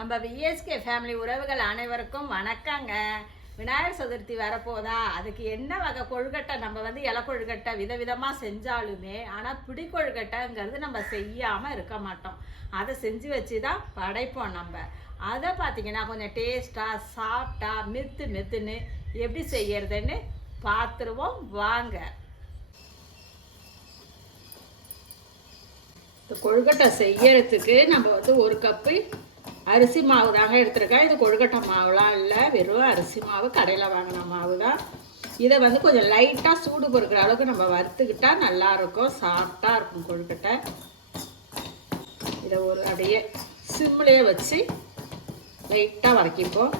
நம்ம VSK family உறவுகள் அனைவருக்கும் வணக்கங்க. விநாயகர் சதுர்த்தி வரப்போதா, அதுக்கு என்ன வகை கொழுக்கட்டை நம்ம இலை கொழுக்கட்டை விதவிதமாக செஞ்சாலுமே, ஆனால் பிடி கொழுக்கட்டைங்கிறது நம்ம செய்யாமல் இருக்க மாட்டோம். அதை செஞ்சு வச்சு தான் படைப்போம். நம்ம அதை பார்த்திங்கன்னா கொஞ்சம் டேஸ்ட்டாக சாஃப்டாக மெத்துன்னு எப்படி செய்யறதுன்னு பார்த்துருவோம் வாங்க. கொழுக்கட்டை செய்யறதுக்கு நம்ம ஒரு கப்பு அரிசி மாவு தாங்க எடுத்துருக்கேன். இது கொழுக்கட்டை மாவுலாம் இல்லை, வெறும் அரிசி மாவு, கடையில் வாங்கின மாவு தான். இதை கொஞ்சம் லைட்டாக சூடு பொறுக்கிற அளவுக்கு நம்ம வறுத்துக்கிட்டா நல்லாயிருக்கும், சாஃப்டாக இருக்கும் கொழுக்கட்டை. இதை அப்படியே சிம்லேயே வச்சு லைட்டாக வதக்கிப்போம்.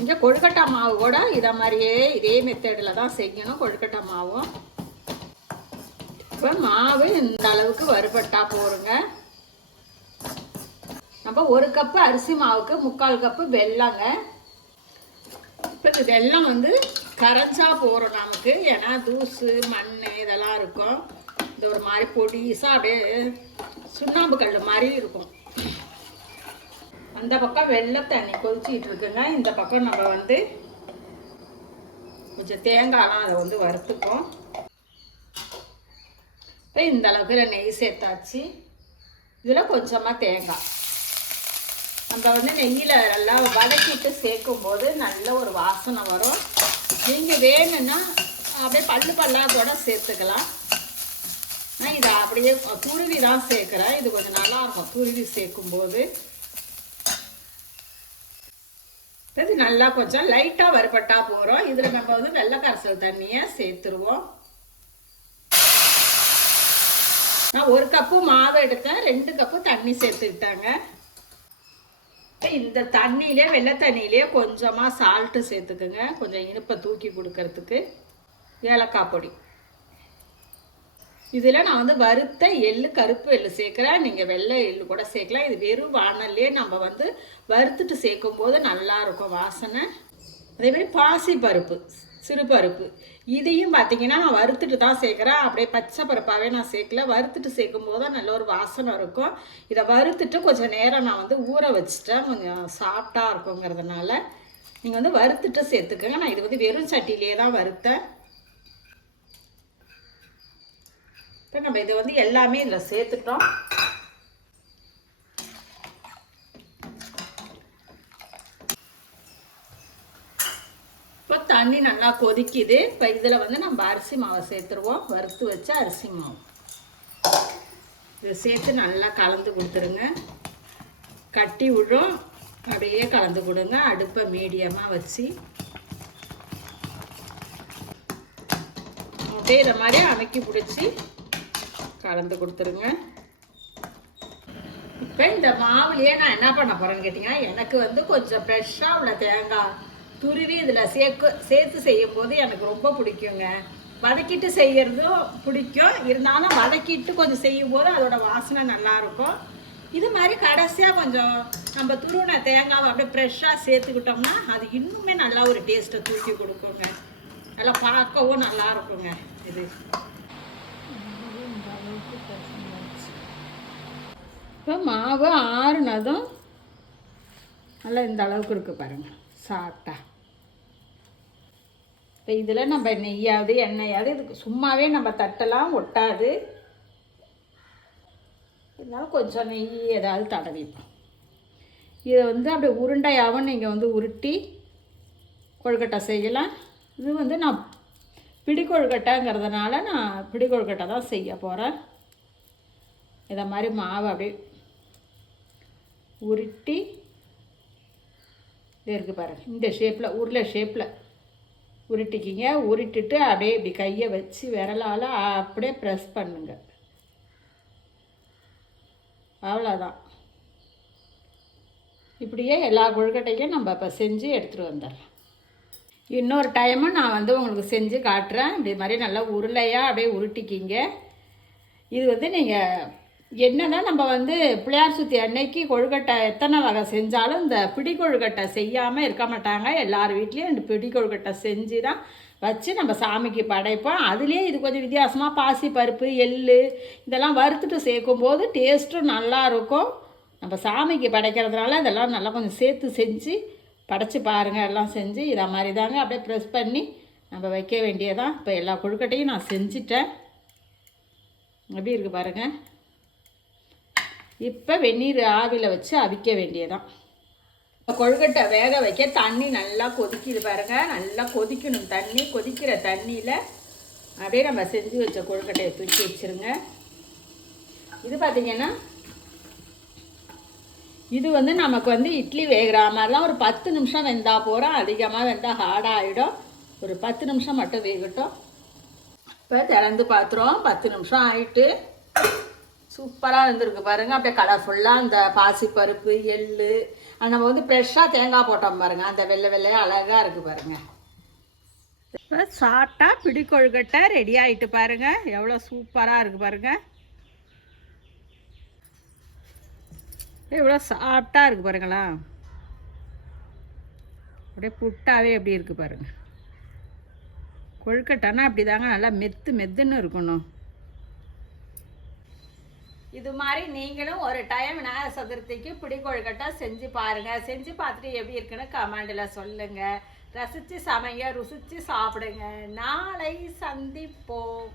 இங்கே கொழுக்கட்டை மாவு கூட இதை மாதிரியே இதே மெத்தடில் தான் செய்யணும். கொழுக்கட்டை மாவும் இப்போ மாவு இந்த அளவுக்கு வறுபட்டா போருங்க. நம்ம ஒரு கப்பு அரிசி மாவுக்கு 3/4 கப்பு வெல்லங்க. இப்போ இது வெல்லம் கரைச்சா போகிறோம் நமக்கு, ஏன்னா தூசு மண் இதெல்லாம் இருக்கும். இது ஒரு மாதிரி பொடிசாக அப்படியே சுண்ணாம்பு கல் மாதிரி இருக்கும். அந்த பக்கம் வெள்ளை தண்ணி கொதிச்சிட்டு இருக்குங்க. இந்த பக்கம் நம்ம கொஞ்சம் தேங்காய்லாம் அதை வறுத்துப்போம். இப்போ இந்த அளவுக்கு நெய் சேர்த்தாச்சு. இதில் கொஞ்சமாக தேங்காய் நம்ம நெய்யில் நல்லா வதக்கிட்டு சேர்க்கும்போது நல்ல ஒரு வாசனை வரும். நீங்கள் வேணும்னா அப்படியே பல்லாக கூட சேர்த்துக்கலாம். நான் இதை அப்படியே துருவி தான் சேர்க்குறேன். இது கொஞ்சம் நல்லாயிருக்கும் துருவி சேர்க்கும்போது. இது நல்லா கொஞ்சம் லைட்டாக வறுபட்டா போகிறோம். இதில் நம்ம வெள்ளை கரைசல் தண்ணியை சேர்த்துருவோம். நான் 1 கப்பு மாவு எடுத்தேன், 2 கப்பு தண்ணி சேர்த்துக்கிட்டாங்க. இந்த தண்ணியிலே வெள்ளை தண்ணியிலே கொஞ்சமாக சால்ட்டு சேர்த்துக்குங்க, கொஞ்சம் இனிப்பை தூக்கி கொடுக்கறதுக்கு. ஏலக்காய் பொடி. இதில் நான் வறுத்த எள்ளு, கருப்பு எள்ளு சேர்க்குறேன். நீங்கள் வெள்ளை எள்ளு கூட சேர்க்கலாம். இது வெறும் வானல்லே நம்ம வறுத்துட்டு சேர்க்கும் போது நல்லாயிருக்கும் வாசனை. அதேமாதிரி பாசி பருப்பு, சிறு பருப்பு, இதையும் பார்த்தீங்கன்னா நான் வறுத்துட்டு தான் சேர்க்குறேன். அப்படியே பச்சை பருப்பாகவே நான் சேர்க்கல, வறுத்துட்டு சேர்க்கும் போது தான் நல்ல ஒரு வாசனை இருக்கும். இதை வறுத்துட்டு கொஞ்சம் நேரம் நான் ஊற வச்சுட்டேன், கொஞ்சம் சாஃப்டாக இருக்குங்கிறதுனால நீங்கள் வறுத்துட்டு சேர்த்துக்கோங்க. நான் இது வெறும் சட்டியிலே தான் வறுத்தேன். இப்போ நம்ம இதை எல்லாமே இதில் சேர்த்துட்டோம். இப்போ தண்ணி நல்லா கொதிக்குது. இப்போ இதில் நம்ம அரிசி மாவை சேர்த்துருவோம். வறுத்து வச்ச அரிசி மாவு இதை சேர்த்து நல்லா கலந்து கொடுத்துருங்க. கட்டி விடும், அப்படியே கலந்து கொடுங்க. அடுப்பை மீடியமாக வச்சு அப்படியே இதை மாதிரி அமைக்கி பிடிச்சி கலந்து கொடுத்துருங்க. இப்போ இந்த மாவுலேயே நான் என்ன பண்ண போகிறேன்னு கேட்டிங்கன்னா, எனக்கு கொஞ்சம் ஃப்ரெஷ்ஷாக உள்ள தேங்காய் துருவி இதில் சேர்த்து செய்யும் போது எனக்கு ரொம்ப பிடிக்குங்க. வதக்கிட்டு செய்கிறதும் பிடிக்கும், இருந்தாலும் வதக்கிட்டு கொஞ்சம் செய்யும் போது அதோட வாசனை நல்லாயிருக்கும். இது மாதிரி கடைசியாக கொஞ்சம் நம்ம துருவின தேங்காவை அப்படியே ஃப்ரெஷ்ஷாக சேர்த்துக்கிட்டோம்னா அது இன்னுமே நல்லா ஒரு டேஸ்ட்டை தூக்கி கொடுக்குங்க. நல்லா பார்க்கவும் நல்லா இருக்குங்க. இது இப்போ மாவு ஆறுனதும் நல்லா இந்த அளவுக்கு இருக்கு பாருங்கள், சாப்பிட்டா. இப்போ இதில் நம்ம நெய்யாவது எண்ணெயாவது இதுக்கு சும்மாவே நம்ம தட்டெல்லாம் ஒட்டாது, இருந்தாலும் கொஞ்சம் நெய் ஏதாவது தடவிப்போம். இதை அப்படியே உருண்டையாகவும் நீங்கள் உருட்டி கொழுக்கட்டை செய்யலாம். இது நான் பிடி கொழுக்கட்டைங்கிறதுனால நான் பிடி கொழுக்கட்டை தான் செய்ய போகிறேன். இதை மாதிரி மாவு அப்படியே உருட்டி இருக்கு பாருங்க, இந்த ஷேப்பில் உருளை ஷேப்பில் உருட்டிக்கிங்க. உருட்டிட்டு அப்படியே இப்படி கையை வச்சு விரலால் அப்படியே ப்ரெஸ் பண்ணுங்க. அவ்வளோதான். இப்படியே எல்லா கொழுக்கட்டையும் நம்ம இப்போ செஞ்சு எடுத்துகிட்டு வந்துடலாம். இன்னொரு டைமும் நான் உங்களுக்கு செஞ்சு காட்டுறேன். இப்படி மாதிரி நல்லா உருளையாக அப்படியே உருட்டிக்கிங்க. இது நீங்கள் என்னன்னா நம்ம பிள்ளையார் சுற்றி அன்னைக்கு கொழுக்கட்டை எத்தனை வகை செஞ்சாலும் இந்த பிடி கொழுக்கட்டை செய்யாமல் இருக்க மாட்டாங்க. எல்லார் வீட்லேயும் இந்த பிடி கொழுக்கட்டை செஞ்சு தான் வச்சு நம்ம சாமிக்கு படைப்போம். அதுலேயே இது கொஞ்சம் வித்தியாசமாக பாசி பருப்பு எள் இதெல்லாம் வறுத்துட்டு சேர்க்கும்போது டேஸ்ட்டும் நல்லாயிருக்கும். நம்ம சாமிக்கு படைக்கிறதுனால இதெல்லாம் நல்லா கொஞ்சம் சேர்த்து செஞ்சு படைச்சி பாருங்கள். எல்லாம் செஞ்சு இதை மாதிரி தாங்க அப்படியே ப்ரெஸ் பண்ணி நம்ம வைக்க வேண்டியதான். இப்போ எல்லா கொழுக்கட்டையும் நான் செஞ்சிட்டேன். எப்படி இருக்குது பாருங்கள். இப்போ வெந்நீர் ஆவியில் வச்சு அவிக்க வேண்டியதான். இப்போ கொழுக்கட்டை வேக வைக்க தண்ணி நல்லா கொதிக்குது பாருங்கள். நல்லா கொதிக்கணும் தண்ணி. கொதிக்கிற தண்ணியில் அப்படியே நம்ம செஞ்சு வச்ச கொழுக்கட்டையை தூக்கி வச்சுருங்க. இது பார்த்திங்கன்னா இது வந்து நமக்கு வந்து இட்லி வேகிற மாதிரிலாம் ஒரு 10 நிமிஷம் வெந்தால் போகிறோம். அதிகமாக வெந்தால் ஹார்டாக ஆகிடும். ஒரு 10 நிமிஷம் மட்டும் வேகட்டும். இப்போ திறந்து பார்த்துருவோம். 10 நிமிஷம் ஆகிட்டு சூப்பராக இருந்திருக்கு பாருங்கள். அப்படியே கலர்ஃபுல்லாக அந்த பாசிப்பருப்பு எள் நம்ம வந்து ஃப்ரெஷ்ஷாக தேங்காய் போட்டோம் பாருங்கள். அந்த வெள்ளை வெள்ளையாக அழகாக இருக்குது பாருங்கள். இப்போ சாப்பிட்டா பிடி கொழுக்கட்டை ரெடி ஆகிட்டு பாருங்கள். எவ்வளோ சூப்பராக இருக்குது பாருங்கள். எவ்வளோ சாஃப்டாக இருக்குது பாருங்களா. அப்படியே புட்டாவே எப்படி இருக்குது பாருங்கள். கொழுக்கட்டைன்னா அப்படி தாங்க நல்லா மெத்துன்னு இருக்கணும். இது மாதிரி நீங்களும் ஒரு டைம் விநாயகர் சதுர்த்திக்கு பிடி கொழுக்கட்டை செஞ்சு பாருங்கள். செஞ்சு பார்த்துட்டு எப்படி இருக்குன்னு கமெண்டில் சொல்லுங்கள். ரசித்து சமைங்க, ருசித்து சாப்பிடுங்க. நாளை சந்திப்போம்.